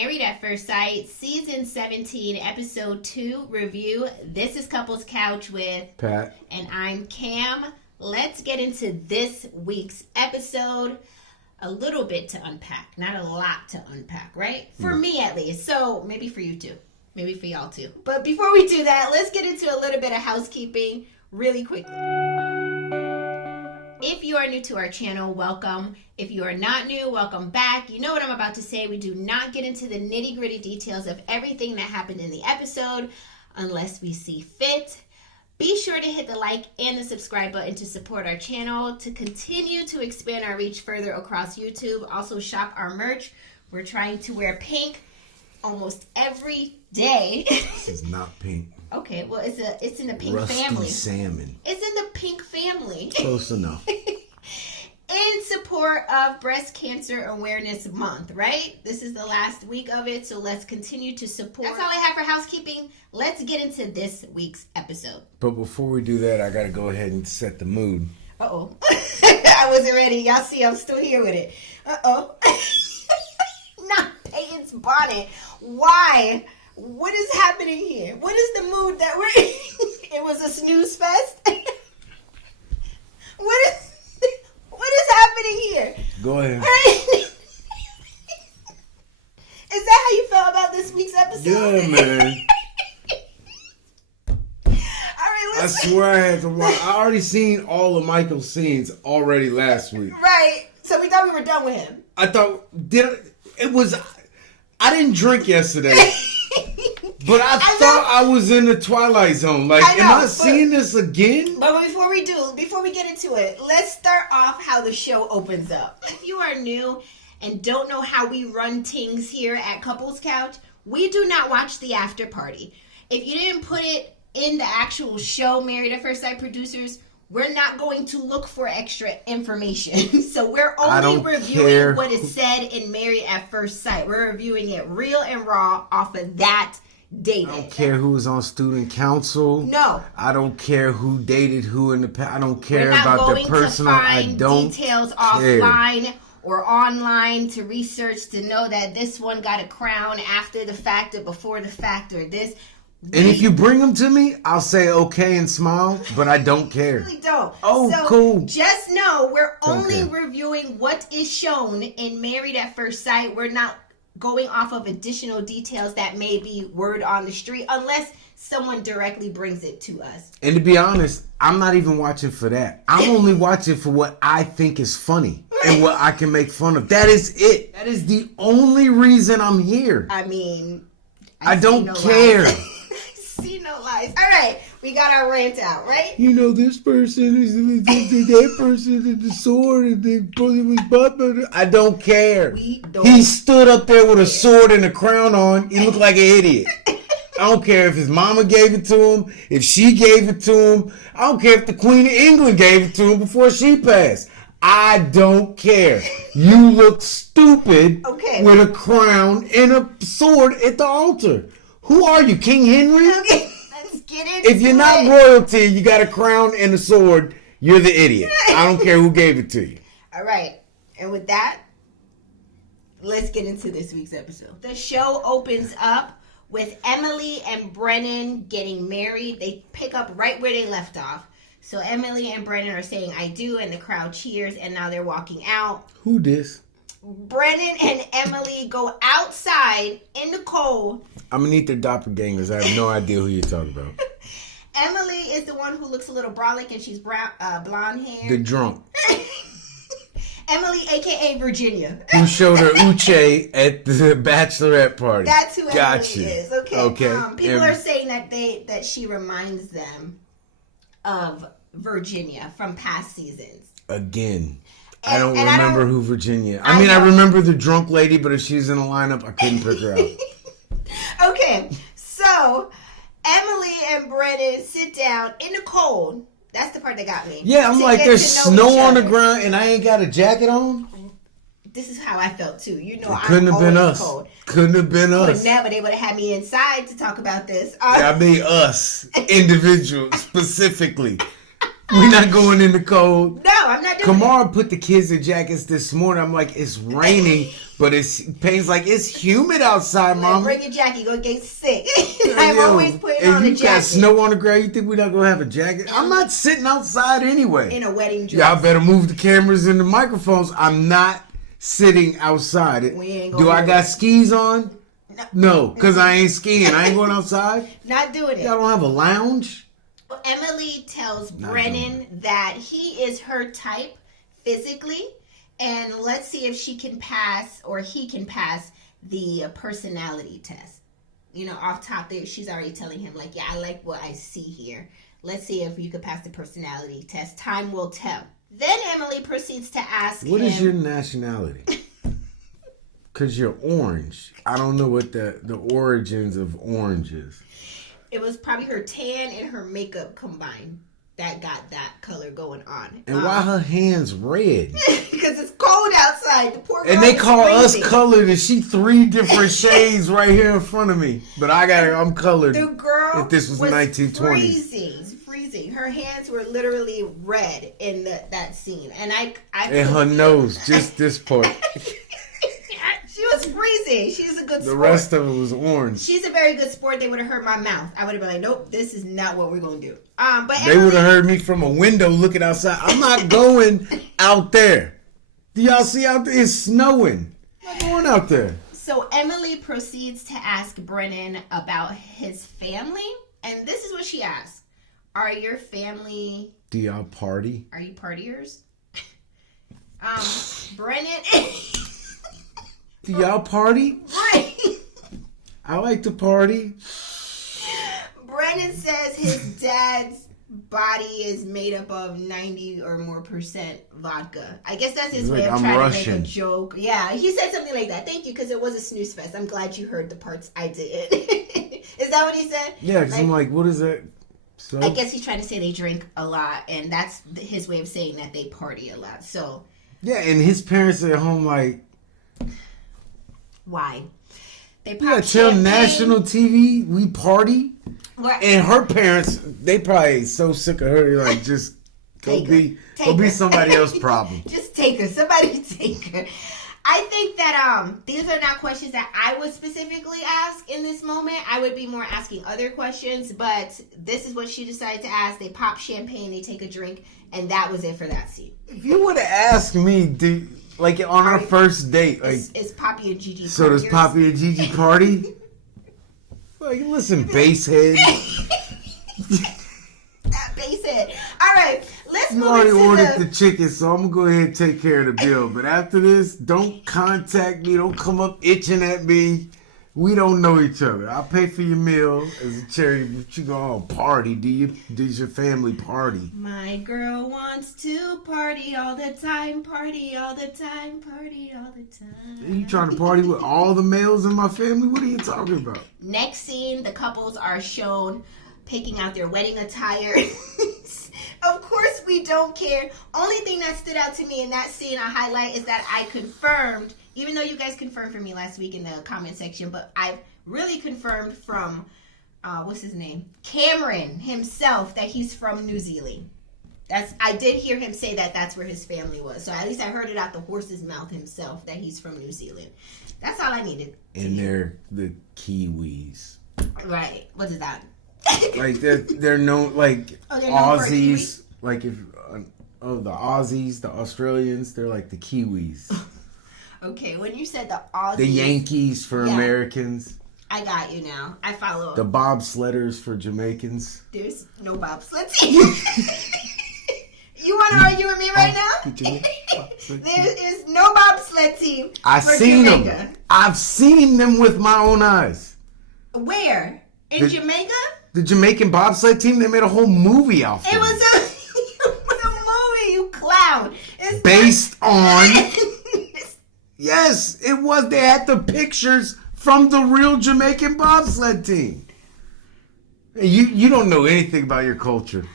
Married at First Sight, Season 17, Episode 2 review. This is Couples Couch with Pat. And I'm Cam. Let's get into this week's episode. A little bit to unpack, not a lot to unpack, right? For me at least. So maybe for you too. Maybe for y'all too. But before we do that, let's get into a little bit of housekeeping really quickly. If you are new to our channel, welcome. If you are not new, welcome back. You know what I'm about to say. We do not get into the nitty-gritty details of everything that happened in the episode unless we see fit. Be sure to hit the like and the subscribe button to support our channel, to continue to expand our reach further across YouTube. Also shop our merch. We're trying to wear pink almost every day. This is not pink. Okay, well, it's in the pink Rusty family. Salmon. It's in the pink family. Close enough. In support of Breast Cancer Awareness Month, right? This is the last week of it, so let's continue to support. That's all I have for housekeeping. Let's get into this week's episode. But before we do that, I got to go ahead and set the mood. Uh-oh. I wasn't ready. Y'all see I'm still here with it. Uh-oh. Not Peyton's bonnet. Why? What is happening here? What is the mood that we're in? It was a snooze fest? What is happening here? Go ahead. Is that how you felt about this week's episode? Yeah, man. All right, I swear I had to watch. I already seen all of Michael's scenes already last week. Right. So we thought we were done with him. I thought, I didn't drink yesterday. But I thought I was in the Twilight Zone. Like, am I seeing this again? But before we get into it, let's start off how the show opens up. If you are new and don't know how we run things here at Couples Couch, we do not watch the after party. If you didn't put it in the actual show, Married at First Sight producers, we're not going to look for extra information. So we're only reviewing what is said in Married at First Sight. We're reviewing it real and raw off of that dated. I don't care who was on student council. No. I don't care who dated who in the past. I don't care We're not about going the personal. to find I don't details care. offline or online to research to know that this one got a crown after the fact or before the fact or this. And if you bring them to me, I'll say okay and smile, but I don't care. Really don't. Oh, so cool. Just know we're only Okay. reviewing what is shown in Married at First Sight. We're not going off of additional details that may be word on the street unless someone directly brings it to us. And to be honest, I'm not even watching for that. I'm only watching for what I think is funny and what I can make fun of. That is it. That is the only reason I'm here. I mean, I don't care. See no lies. All right, we got our rant out, right? You know, this person is that person is the sword and they probably was butt. I don't care. He stood up there with a sword and a crown on. He looked like an idiot. I don't care if his mama gave it to him, if she gave it to him. I don't care if the Queen of England gave it to him before she passed. I don't care. You look stupid with a crown and a sword at the altar. Who are you, King Henry? Okay, let's get into If you're not royalty, you got a crown and a sword, you're the idiot. I don't care who gave it to you. All right. And with that, let's get into this week's episode. The show opens up with Emily and Brennan getting married. They pick up right where they left off. So Emily and Brennan are saying, I do, and the crowd cheers, and now they're walking out. Who this? Brennan and Emily go outside in the cold. I'm going to need their doppelgangers. I have no idea who you're talking about. Emily is the one who looks a little brolic and she's brown, blonde hair. The drunk. Emily, a.k.a. Virginia. Who showed her uche at the bachelorette party. That's who Emily is. Okay. People and are saying that she reminds them of Virginia from past seasons. Again. I don't remember who Virginia. I mean, I remember the drunk lady, but if she's in the lineup, I couldn't pick her out. Okay, so Emily and Brennan sit down in the cold. That's the part that got me. Yeah, I'm like, there's snow on the ground, and I ain't got a jacket on. This is how I felt too. You know, couldn't have been us. Cold. Couldn't have been us. Couldn't have, but they would have had me inside to talk about this. I mean, us, individuals, specifically. We're not going in the cold. No, I'm not doing Kamara put the kids in jackets this morning. I'm like, it's raining, but Payne's like, it's humid outside, Mom. Bring your jacket, you're going to get sick. I'm always putting on a jacket. If you got snow on the ground, you think we're not going to have a jacket? I'm not sitting outside anyway. In a wedding dress. Y'all better move the cameras and the microphones. I'm not sitting outside. Do I got skis on? No, because I ain't skiing. I ain't going outside. Not doing it. Y'all don't have a lounge? Emily tells Brennan that he is her type physically, and let's see if she can pass or he can pass the personality test. You know, off top there, she's already telling him, like, yeah, I like what I see here. Let's see if you can pass the personality test. Time will tell. Then Emily proceeds to ask him... What is your nationality? Because you're orange. I don't know what the origins of orange is. It was probably her tan and her makeup combined that got that color going on. And why her hands red? Because it's cold outside. The poor girl and they call freezing. us colored, and she 3 different shades right here in front of me. But I'm colored. The girl if this was 1920s. Freezing. Her hands were literally red in that scene, and I and her nose, just this part. She was freezing. She's a good sport. The rest of it was orange. She's a very good sport. They would have hurt my mouth. I would have been like, nope, this is not what we're going to do. But they would have heard me from a window looking outside. I'm not going out there. Do y'all see out there? It's snowing. I'm not going out there. So Emily proceeds to ask Brennan about his family. And this is what she asks. Are your family... Do y'all party? Are you partiers? Brennan... Do y'all party? Right. I like to party. Brennan says his dad's body is made up of 90 or more % vodka. I guess that's his way of trying to make a joke. Yeah, he said something like that. Thank you, because it was a snooze fest. I'm glad you heard the parts I did. Is that what he said? Yeah, because I'm like, what is that? So? I guess he's trying to say they drink a lot, and that's his way of saying that they party a lot. So yeah, and his parents are at home like... Why? They yeah, tell national TV we party. What? And her parents, they probably so sick of her, like, just go be somebody else's problem. Just take her. Somebody take her. I think that these are not questions that I would specifically ask in this moment. I would be more asking other questions, but this is what she decided to ask. They pop champagne, they take a drink, and that was it for that scene. If you would have asked me, like on our first date, like is Poppy and Gigi? So does Poppy and Gigi party? Like, listen, basehead. That basehead. All right, let's move You already into ordered the chicken, so I'm gonna go ahead and take care of the bill. But after this, don't contact me. Don't come up itching at me. We don't know each other. I'll pay for your meal as a charity, but you go on party. Does your family party? My girl wants to party all the time, party all the time, party all the time. Are you trying to party with all the males in my family? What are you talking about? Next scene, the couples are shown picking out their wedding attire. Of course, we don't care. Only thing that stood out to me in that scene, I highlight, is that I confirmed, even though you guys confirmed for me last week in the comment section, but I've really confirmed from, what's his name? Cameron himself, that he's from New Zealand. I did hear him say that that's where his family was. So at least I heard it out the horse's mouth himself that he's from New Zealand. That's all I needed. And they're the Kiwis. Right. What is that? Like they're known like Aussies. Like if the Aussies, the Australians, they're like the Kiwis. Okay, when you said the Aussies, the Yankees for Americans. I got you now. I follow. The bobsledders for Jamaicans. There's no bobsled team. You want to argue with me right now? There is no bobsled team. I've seen them. I've seen them with my own eyes. Where? In Jamaica? The Jamaican bobsled team, they made a whole movie out of it. It was a movie, you clown. It's based on... Yes, it was. They had the pictures from the real Jamaican bobsled team. You don't know anything about your culture.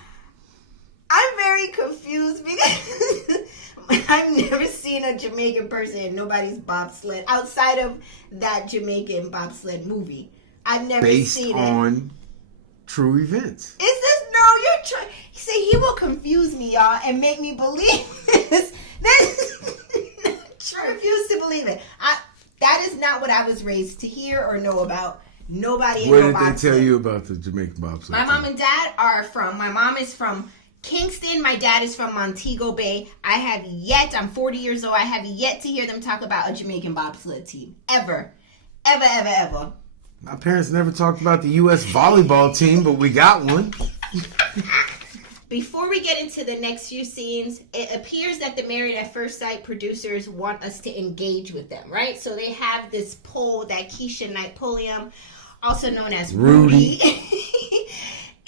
I'm very confused because I've never seen a Jamaican person in nobody's bobsled outside of that Jamaican bobsled movie. I've never seen it. Based on true events. Is this? No, you're trying. He said he will confuse me, y'all, and make me believe this. I refuse to believe it. That is not what I was raised to hear or know about. Nobody in What no did they bobsled. tell you about the Jamaican bobsled? My mom and dad are from, my mom is from Kingston. My dad is from Montego Bay. I'm 40 years old. I have yet to hear them talk about a Jamaican bobsled team. Ever. Ever, ever, ever. My parents never talked about the U.S. volleyball team, but we got one. Before we get into the next few scenes, it appears that the Married at First Sight producers want us to engage with them, right? So they have this poll that Keisha Knight Pulliam, also known as Rudy,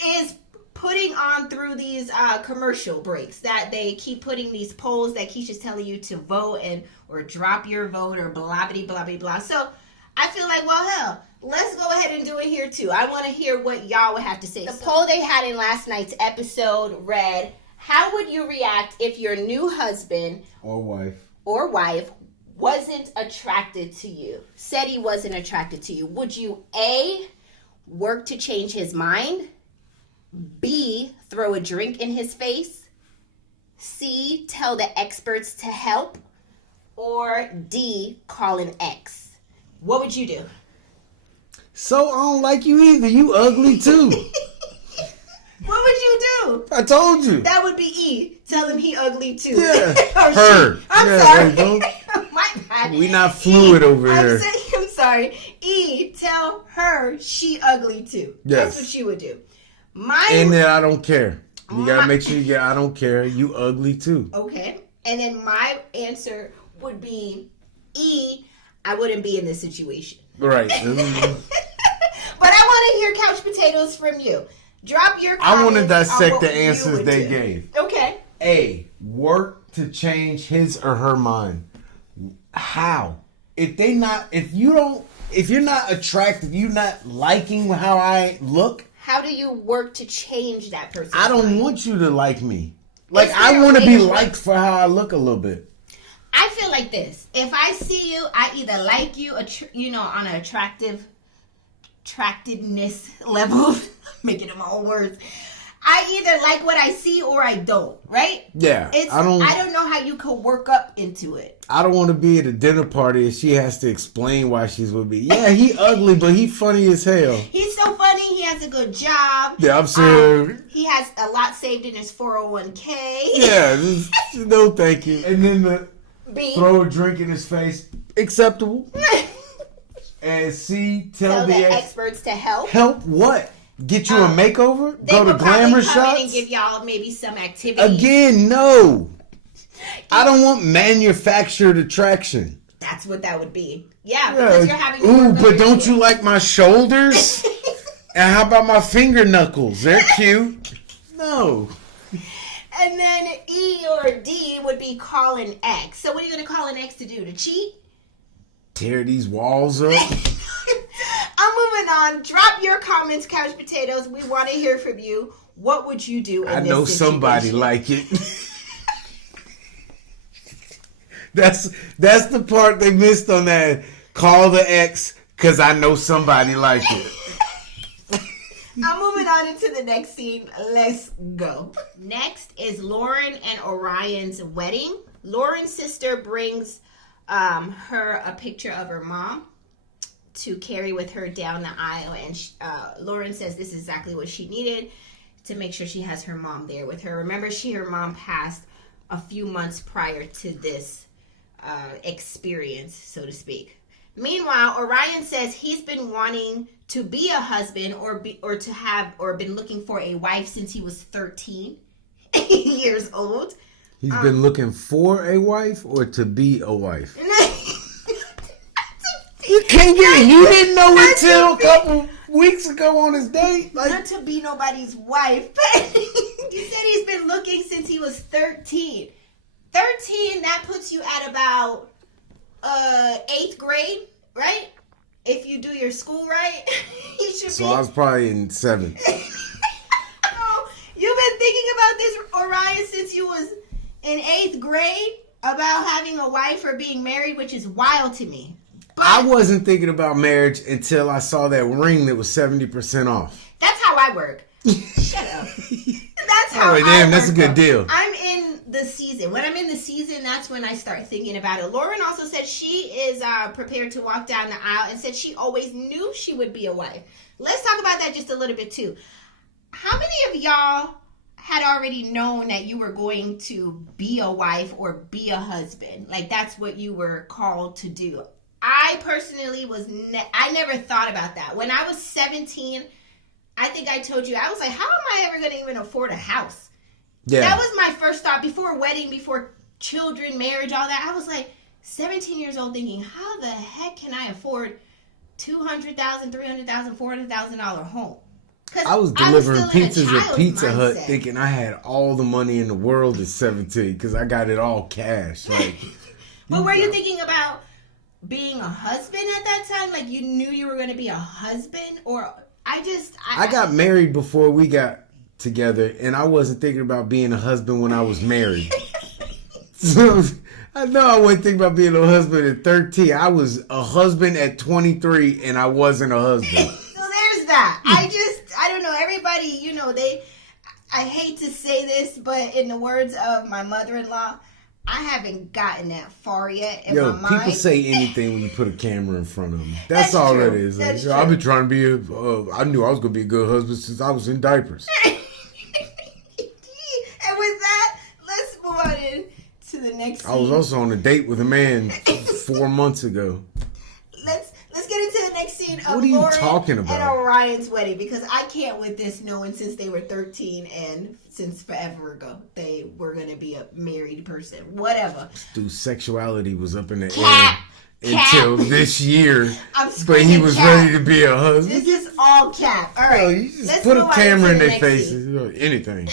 is putting on through these commercial breaks, that they keep putting these polls that Keisha's telling you to vote or drop your vote or blah, blah, blah, blah, blah. So I feel like, well, hell, let's go ahead and do it here too. I want to hear what y'all would have to say. The poll they had in last night's episode read, how would you react if your new husband or wife wasn't attracted to you? Said he wasn't attracted to you. Would you A, work to change his mind? B, throw a drink in his face? C, tell the experts to help? Or D, call an ex? What would you do? So I don't like you either. You ugly too. What would you do? I told you. That would be E. Tell him he ugly too. Yeah. Or her. I'm sorry. My bad. We not fluid over here. I'm sorry. E. Tell her she ugly too. Yes. That's what you would do. And then I don't care. You gotta make sure you get I don't care. You ugly too. Okay. And then my answer would be E. I wouldn't be in this situation. Right. But I want to hear couch potatoes from you. Drop your comments. I want to dissect on the what you answers would they do. gave. Okay. A. Work to change his or her mind. How? If you're not attracted, you're not liking how I look. How do you work to change that person? I don't want you to like me. Like, I want to be liked for how I look a little bit. I feel like this. If I see you, I either like you, on an attractiveness level, making it my own words. I either like what I see or I don't, right? Yeah. I don't know how you could work up into it. I don't want to be at a dinner party and she has to explain why she's with me. Yeah, he ugly, but he funny as hell. He's so funny. He has a good job. Yeah, I'm serious. He has a lot saved in his 401k. Yeah, no thank you. And then throw a drink in his face. Acceptable. And C, tell the experts to help. Help what? Get you a makeover? Go to glamour probably come shots? in and give y'all maybe some activity. Again, no. I don't want manufactured attraction. That's what that would be. Yeah, because you're having to but don't you like my shoulders? And how about my finger knuckles? They're cute. No. And then E or D would be call an ex. So what are you going to call an ex to do? To cheat? Tear these walls up. I'm moving on. Drop your comments, couch potatoes. We want to hear from you. What would you do in this situation? I know somebody like it. That's the part they missed on that. Call the ex, because I know somebody like it. I'm moving on into the next scene. Let's go. Next is Lauren and Orion's wedding. Lauren's sister brings her a picture of her mom to carry with her down the aisle, and Lauren says this is exactly what she needed to make sure she has her mom there with her. Remember, her mom passed a few months prior to this experience, so to speak. Meanwhile, Orion says he's been wanting to be a husband or been looking for a wife since he was 13 years old. He's been looking for a wife or to be a wife? You can't get it. You didn't know until a couple weeks ago on his date. Not to be nobody's wife. He said he's been looking since he was 13. 13, that puts you at about 8th grade, right? If you do your school right, you should So I was probably in 7th. No, you've been thinking about this, Orion, since you was in 8th grade about having a wife or being married, which is wild to me. But I wasn't thinking about marriage until I saw that ring that was 70% off. That's how I work. Shut up. That's That's how damn, that's a good deal. I'm in the season. When I'm in the season, that's when I start thinking about it. Lauren also said she is prepared to walk down the aisle and said she always knew she would be a wife. Let's talk about that just a little bit too. How many of y'all had already known that you were going to be a wife or be a husband? Like that's what you were called to do. I personally I never thought about that. When I was 17, I think I told you, I was like, how am I ever going to even afford a house? Yeah. That was my first thought before wedding, before children, marriage, all that. I was like 17 years old thinking, how the heck can I afford $200,000, $300,000, $400,000 home? I was delivering pizzas at Pizza Hut thinking I had all the money in the world at 17 because I got it all cash. Like, but were you thinking about being a husband at that time? Like you knew you were going to be a husband? Or I got married before we got together and I wasn't thinking about being a husband when I was married. So I know I wasn't thinking about being a husband at 13. I was a husband at 23 and I wasn't a husband. So there's that. I don't know. Everybody, you know, I hate to say this, but in the words of my mother-in-law, I haven't gotten that far yet in my mind. People say anything when you put a camera in front of them. That's all true. That is. Like, I've been trying to be I knew I was going to be a good husband since I was in diapers. And with that, let's move on to the next scene. I was also on a date with a man 4 months ago. Let's get into the next scene of what are you Lauren talking about? And Orion's wedding, because I can't with this knowing since they were 13 and since forever ago they were going to be a married person. Whatever. Dude, sexuality was up in the air until this year. But he was ready to be a husband. This is all cap. All right. You just put a camera in their faces. Anything.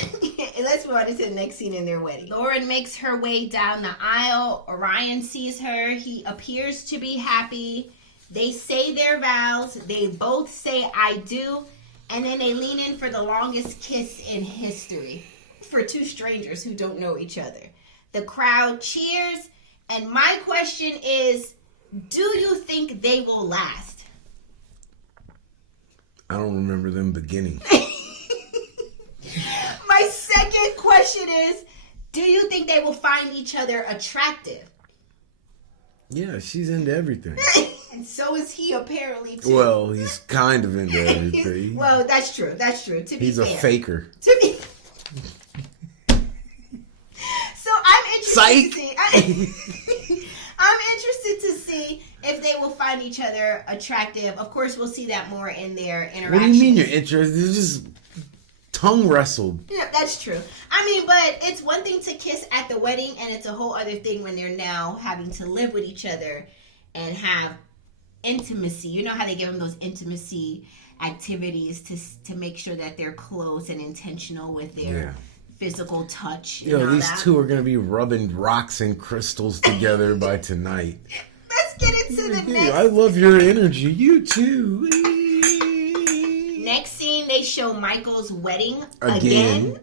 Let's move on to the next scene in their wedding. Lauren makes her way down the aisle. Orion sees her. He appears to be happy. They say their vows. They both say I do. And then they lean in for the longest kiss in history for two strangers who don't know each other. The crowd cheers. And my question is, do you think they will last? I don't remember them beginning. My second question is, do you think they will find each other attractive? Yeah, she's into everything. And so is he apparently too. Well, he's kind of into everything. Well, that's true. That's true. He's a faker. So I'm interested to see. I'm interested to see if they will find each other attractive. Of course, we'll see that more in their interactions. What do you mean you're interested? They're just tongue wrestled. Yeah, that's true. I mean, but it's one thing to kiss at the wedding, and it's a whole other thing when they're now having to live with each other and have intimacy. You know how they give them those intimacy activities to make sure that they're close and intentional with their physical touch. These two are going to be rubbing rocks and crystals together by tonight. Let's get into the next. I love your energy. You too. Next scene, they show Michael's wedding again.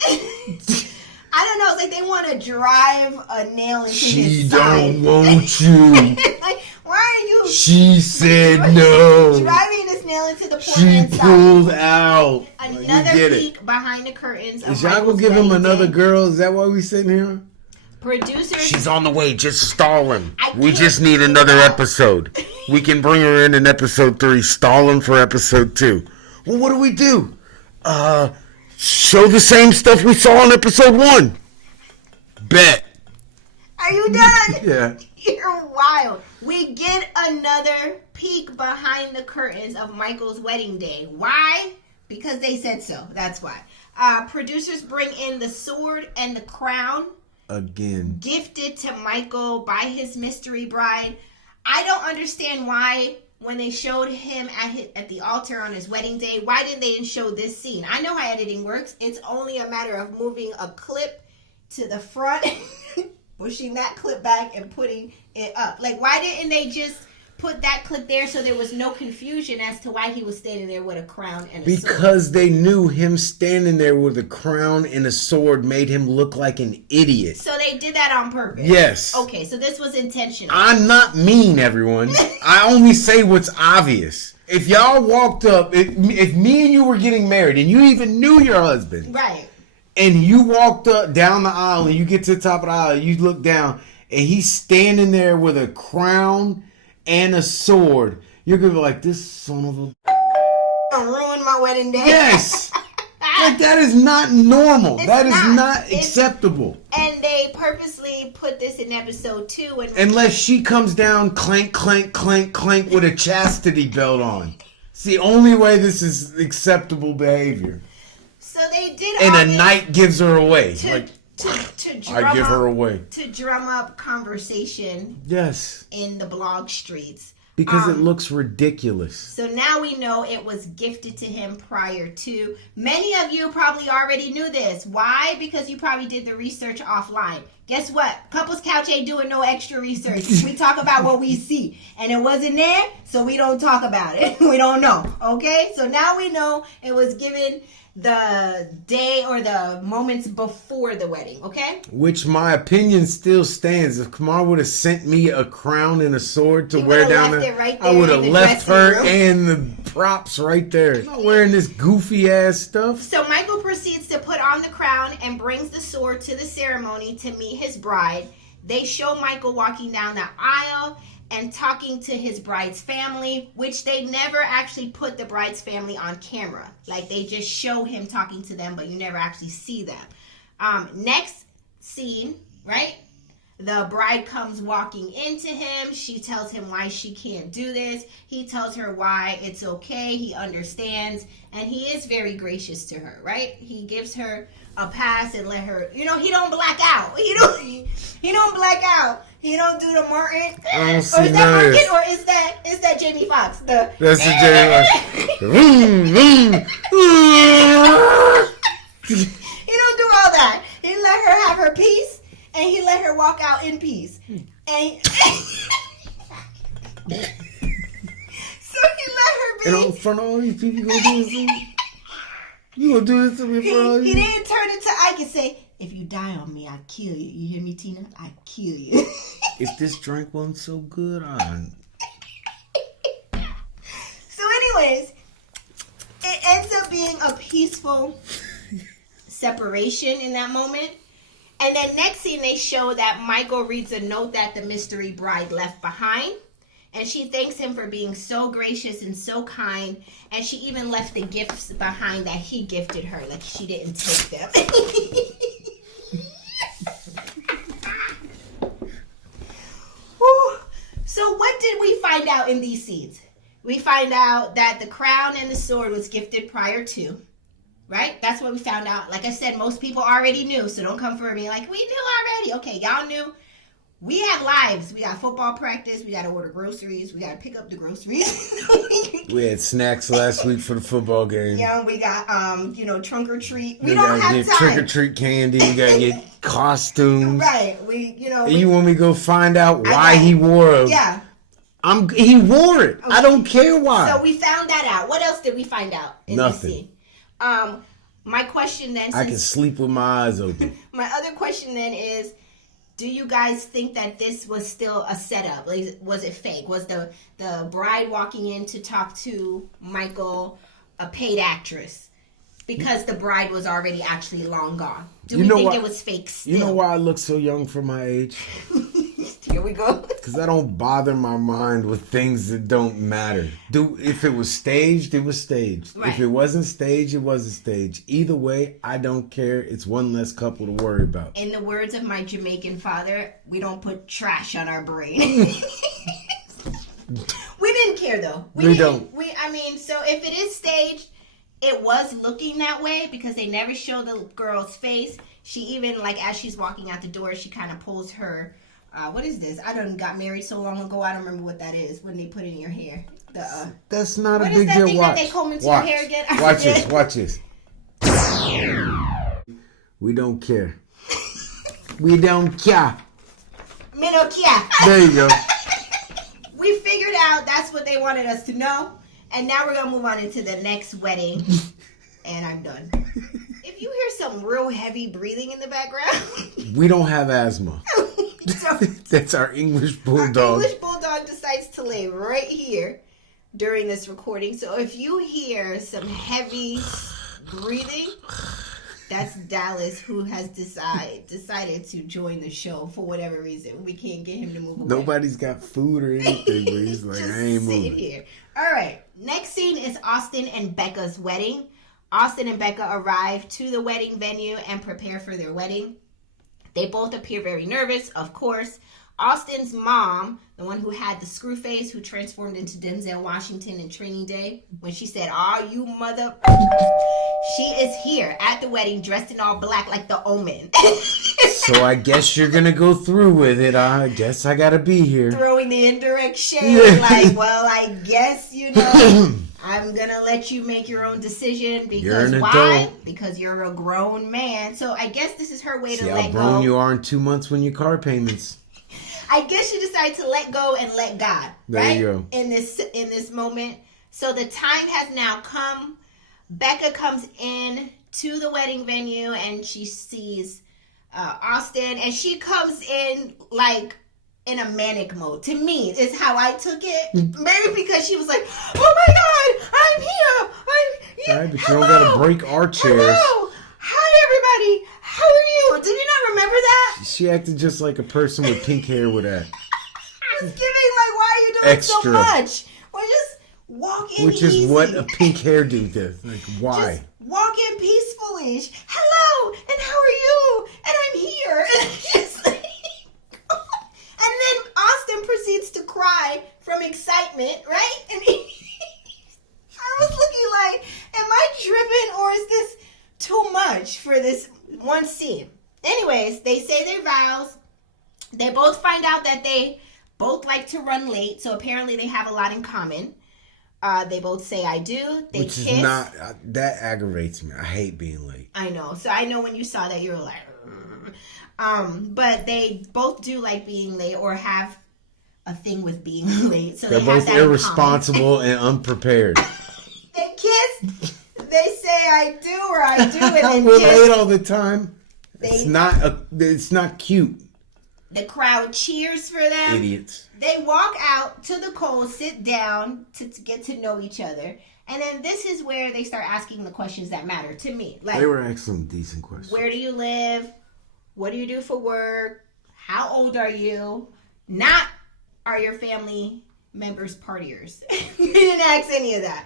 I don't know. It's like they want to drive a nail into his side. She don't want you. Like, why are you? She said no. Driving this nail into the poor She man's pulled side. out. Another peek behind the curtains. Is y'all gonna give him another girl? Is that why we sitting here? Producers. She's on the way. Just stall him. We just need another episode. We can bring her in episode 3. Stall him for episode 2. Well, what do we do? Show the same stuff we saw in episode 1. Bet. Are you done? Yeah. You're wild. We get another peek behind the curtains of Michael's wedding day. Why? Because they said so. That's why. Producers bring in the sword and the crown. Again. Gifted to Michael by his mystery bride. I don't understand why when they showed him at the altar on his wedding day, why didn't they show this scene? I know how editing works. It's only a matter of moving a clip to the front, pushing that clip back and putting it up. Like, why didn't they just put that clip there so there was no confusion as to why he was standing there with a crown and a sword? Because they knew him standing there with a crown and a sword made him look like an idiot. So they did that on purpose? Yes. Okay, so this was intentional. I'm not mean, everyone. I only say what's obvious. If y'all walked up, if me and you were getting married and you even knew your husband. Right. and you walked up down the aisle, and you get to the top of the aisle, you look down, and he's standing there with a crown and a sword, you're gonna be like, this son of a... Don't ruin my wedding day. Yes! Like, that is not normal. It's that is not acceptable. And they purposely put this in episode 2. Unless she comes down, clank, clank, clank, clank, with a chastity belt on. It's the only way this is acceptable behavior. So they did. And a knight gives her away. To drum I give her away. To drum up conversation. Yes. In the blog streets. Because it looks ridiculous. So now we know it was gifted to him prior to. Many of you probably already knew this. Why? Because you probably did the research offline. Guess what? Couples Couch ain't doing no extra research. We talk about what we see. And it wasn't there, so we don't talk about it. We don't know. Okay? So now we know it was given the day or the moments before the wedding, okay? Which my opinion still stands. If Kamar would have sent me a crown and a sword to wear down there, right I would have left her room. and the props right there. I'm not wearing this goofy ass stuff. So Michael proceeds to put on the crown and brings the sword to the ceremony to meet his bride. They show Michael walking down the aisle and talking to his bride's family, which they never actually put the bride's family on camera. Like, they just show him talking to them, but you never actually see them. Next scene, right? The bride comes walking into him. She tells him why she can't do this. He tells her why it's okay. He understands. And he is very gracious to her, right? He gives her a pass and let her, he don't black out. He don't black out. He don't do the Martin. Or is that Martin or is that Jamie Foxx? That's the Jamie Foxx. He don't do all that. He let her have her peace and he let her walk out in peace. And so he let her be. And in front of all these people, you gonna do this to me? You gonna do this to me in front of all these? He didn't turn it to Ike and say, if you die on me, I'll kill you. You hear me, Tina? I kill you. If this drink wasn't so good, So anyways, it ends up being a peaceful separation in that moment. And then next scene, they show that Michael reads a note that the mystery bride left behind. And she thanks him for being so gracious and so kind. And she even left the gifts behind that he gifted her. Like, she didn't take them. So what did we find out in these scenes? We find out that the crown and the sword was gifted prior to, right? That's what we found out. Like I said, most people already knew, so don't come for me like, we knew already. Okay, y'all knew. We have lives. We got football practice. We got to order groceries. We got to pick up the groceries. We had snacks last week for the football game. Yeah, we got, trunk or treat. We gotta don't have get time. Trick or treat candy. We gotta get costumes. Right. You want me to go find out why he wore a... Yeah. He wore it. Okay. I don't care why. So we found that out. What else did we find out in Nothing. This scene? My question then... I can sleep with my eyes open. My other question then is, do you guys think that this was still a setup? Like, was it fake? Was the bride walking in to talk to Michael a paid actress? Because the bride was already actually long gone. Do we think it was fake still? You know why I look so young for my age? Here we go. Because I don't bother my mind with things that don't matter. If it was staged, it was staged. Right. If it wasn't staged, it wasn't staged. Either way, I don't care. It's one less couple to worry about. In the words of my Jamaican father, we don't put trash on our brain. We didn't care though. We don't. So if it is staged, it was looking that way because they never show the girl's face. She even, as she's walking out the door, she kind of pulls her... what is this? I done got married so long ago. I don't remember what that is when they put it in your hair. That's not a big deal. What is that thing that they comb into your hair again? Watch this. We don't care. We don't care. Me no care. There you go. We figured out that's what they wanted us to know. And now we're going to move on into the next wedding. And I'm done. If you hear some real heavy breathing in the background... We don't have asthma. That's our English bulldog. Our English bulldog decides to lay right here during this recording. So if you hear some heavy breathing, That's Dallas, who has decided to join the show for whatever reason. We can't get him to move away. Nobody's got food or anything, but he's like, I ain't moving. Here. All right. Next scene is Austin and Becca's wedding. Austin and Becca arrive to the wedding venue and prepare for their wedding. They both appear very nervous, of course. Austin's mom, the one who had the screw face, who transformed into Denzel Washington in Training Day, when she said, "Oh, you mother," she is here at the wedding dressed in all black like the Omen. So I guess you're going to go through with it. I guess I got to be here. Throwing the indirect shade, like, well, I guess, I'm going to let you make your own decision. Because why? Adult. Because you're a grown man. So I guess this is her way to let go. See how grown you are in 2 months when your car payments. I guess she decided to let go and let God. There right? you go. In this moment. So the time has now come. Becca comes in to the wedding venue and she sees Austin, and she comes in like in a manic mode. To me, is how I took it. Maybe because she was like, "Oh my God, I'm here! Right, but you don't gotta break our chairs." Hello! Hi, everybody! How are you? Did you not remember that? She acted just like a person with pink hair would act. I was giving like, why are you doing Extra. so much? Or just walk in Which easy. is what a pink hairdo does. Like, why? Just walk in peacefully. Hello, and how are you? And I'm here. And just like, and then Austin proceeds to cry from excitement, right? And I was looking like, am I tripping, or is this too much for this one scene? Anyways, they say their vows. They both find out that they both like to run late, so apparently they have a lot in common. They both say I do. They Which kiss. is not, that aggravates me. I hate being late. I know. So I know when you saw that, you were like, but they both do like being late, or have a thing with being late. So They're they have both that irresponsible and unprepared. They kiss. They say I do, or I do, and then We're kiss. late all the time. It's not cute. The crowd cheers for them. Idiots. They walk out to the cold, sit down to get to know each other. And then this is where they start asking the questions that matter to me. Like, they were asking decent questions. Where do you live? What do you do for work? How old are you? Not, are your family members partiers? We didn't ask any of that.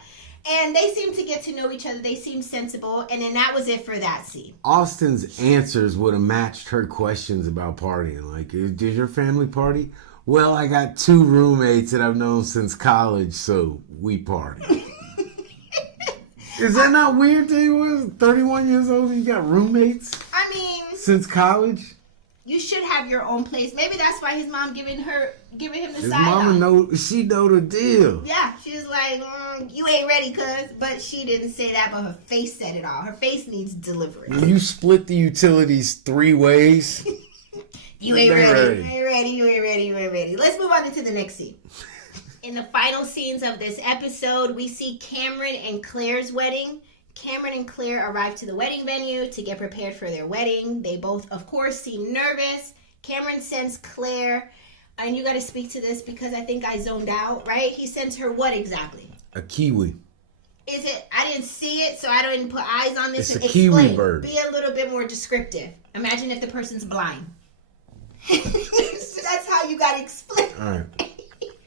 And they seem to get to know each other. They seem sensible. And then that was it for that scene. Austin's answers would have matched her questions about partying. Like, did your family party? Well, I got 2 roommates that I've known since college, so we party. Is that not weird that he was 31 years old and you got roommates? I mean, since college? You should have your own place. Maybe that's why his mom giving him the His side mama know the deal. Yeah, she was like, you ain't ready, cuz. But she didn't say that, but her face said it all. Her face needs delivery. When you split the utilities 3 ways, you ain't ready. You ain't ready. You ain't ready. You ain't ready. Let's move on into the next scene. In the final scenes of this episode, we see Cameron and Claire's wedding. Cameron and Claire arrive to the wedding venue to get prepared for their wedding. They both, of course, seem nervous. Cameron sends Claire, and you got to speak to this because I think I zoned out, right? He sends her what exactly? A kiwi. Is it? I didn't see it, so I didn't put eyes on this. It's a kiwi bird. Be a little bit more descriptive. Imagine if the person's blind. So that's how you got to explain. All right.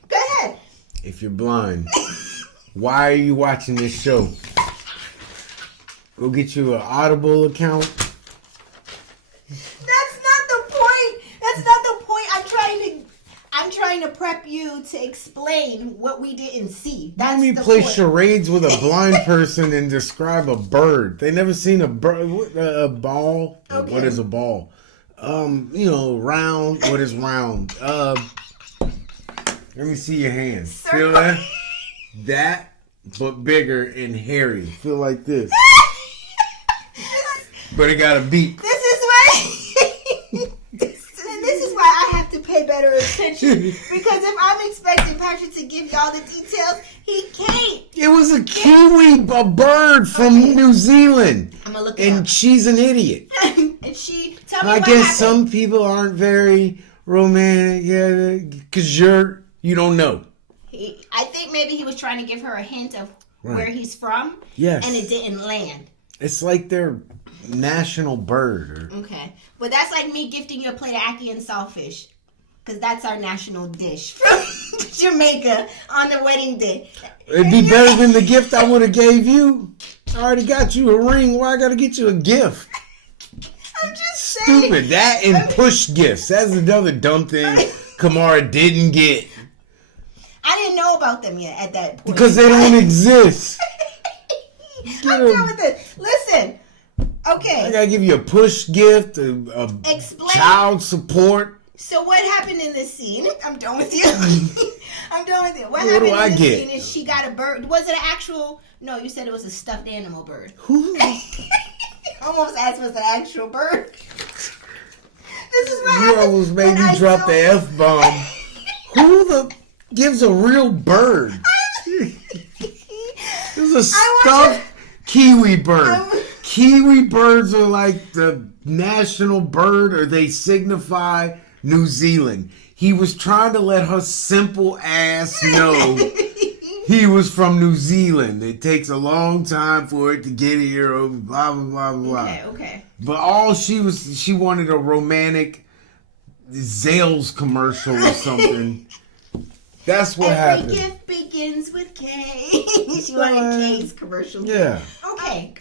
Go ahead. If you're blind, why are you watching this show? Go get you an Audible account. That's not the point. That's not the point. I'm trying to prep you to explain what we didn't see. That's Let me the play point. charades with a blind person and describe a bird. They never seen a bird, a ball. Okay. What is a ball? Round. What is round? Let me see your hands. Feel that? That, but bigger and hairy. Feel like this. But it got a beak. This is why. This is why I have to pay better attention. Because if I'm expecting Patrick to give y'all the details, he can't. It was a kiwi, a bird from New Zealand. I'm gonna look it up. And she's an idiot. And she tell me I what guess happened. some people aren't very romantic, yeah, because you don't know. I think maybe he was trying to give her a hint of where he's from. Yes. And it didn't land. It's like their national bird. Okay. Well, that's like me gifting you a plate of ackee and saltfish. Because that's our national dish from Jamaica on the wedding day. It'd be better than the gift I would have gave you. I already got you a ring. Why I gotta get you a gift? I'm just saying. Stupid. That and push gifts. That's another dumb thing Kamara didn't get. I didn't know about them yet at that point. Because they don't exist. I'm done with it. Listen. Okay. I gotta give you a push gift, a child support. So what happened in this scene? I'm done with you. I'm done with you. What do I happened in this get? scene is she got a bird. Was it an actual? No, you said it was a stuffed animal bird. Who? Almost asked was an actual bird. This is what You happened. almost made me drop the F-bomb. Who the gives a real bird? It was a stuffed kiwi bird. Kiwi birds are like the national bird, or they signify New Zealand. He was trying to let her simple ass know he was from New Zealand. It takes a long time for it to get here, blah, blah, blah, blah. Okay. But all she wanted a romantic Zales commercial or something. That's what happened. Every gift begins with K. She wanted K's commercial. Yeah. Okay.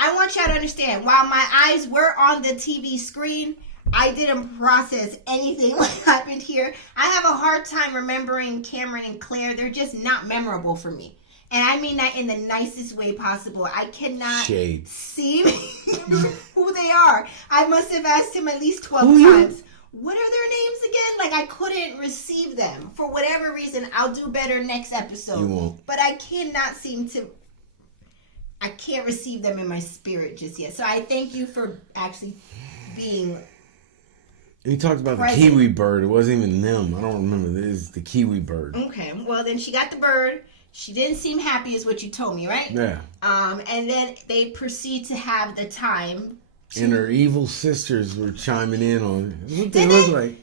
I want y'all to understand, while my eyes were on the TV screen, I didn't process anything what happened here. I have a hard time remembering Cameron and Claire. They're just not memorable for me. And I mean that in the nicest way possible. I cannot see who they are. I must have asked him at least 12 times. What are their names again? Like, I couldn't receive them. For whatever reason, I'll do better next episode. You won't. But I cannot seem to... I can't receive them in my spirit just yet. So I thank you for actually being... He talked about the kiwi bird. It wasn't even them. I don't remember. This is the kiwi bird. Okay. Well, then she got the bird. She didn't seem happy is what you told me, right? Yeah. And then they proceed to have the time. And her evil sisters were chiming in on it. What they look like?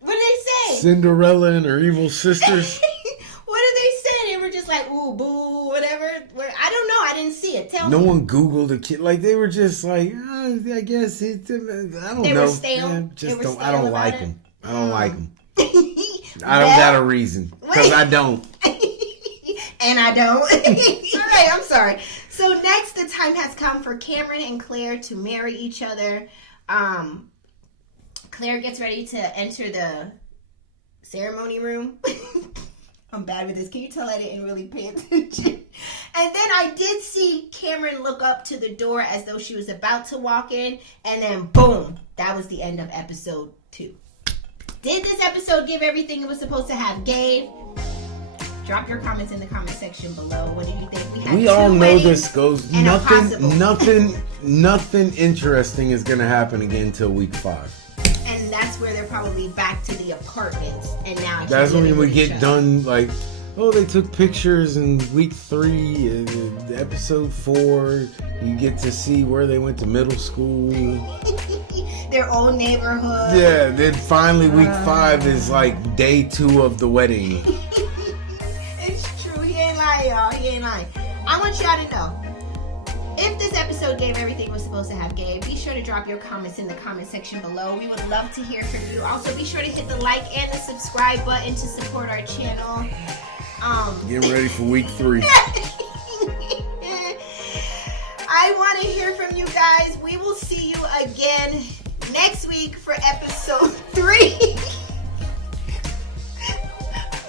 What did they say? Cinderella and her evil sisters. What did they say? They were just like, ooh, boo, whatever. I don't know. I didn't see it. Tell me. No one Googled a kid. Like, they were just like, I guess it's, I don't know. They were stale. Yeah, just don't. I don't like them. I don't like them. I don't got a reason. Because I don't. And I don't. All right, I'm sorry. So next, the time has come for Cameron and Claire to marry each other. Claire gets ready to enter the ceremony room. I'm bad with this. Can you tell I didn't really pay attention? And then I did see Cameron look up to the door as though she was about to walk in. And then, boom, that was the end of episode 2. Did this episode give everything it was supposed to have? Gabe? Drop your comments in the comment section below. What do you think? We all know this goes. Nothing interesting is going to happen again until week 5. And that's where they're probably back to the apartments. And now that's when we get done. Like, oh, they took pictures in week 3, episode 4. You get to see where they went to middle school. Their old neighborhood. Yeah. Then finally, week 5 is like day 2 of the wedding. Y'all. He ain't lying. I want y'all to know, if this episode gave everything it was supposed to have, Gabe, be sure to drop your comments in the comment section below. We would love to hear from you. Also, be sure to hit the like and the subscribe button to support our channel. Getting ready for week 3. I want to hear from you guys. We will see you again next week for episode 3.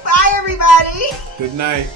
Bye, everybody. Good night.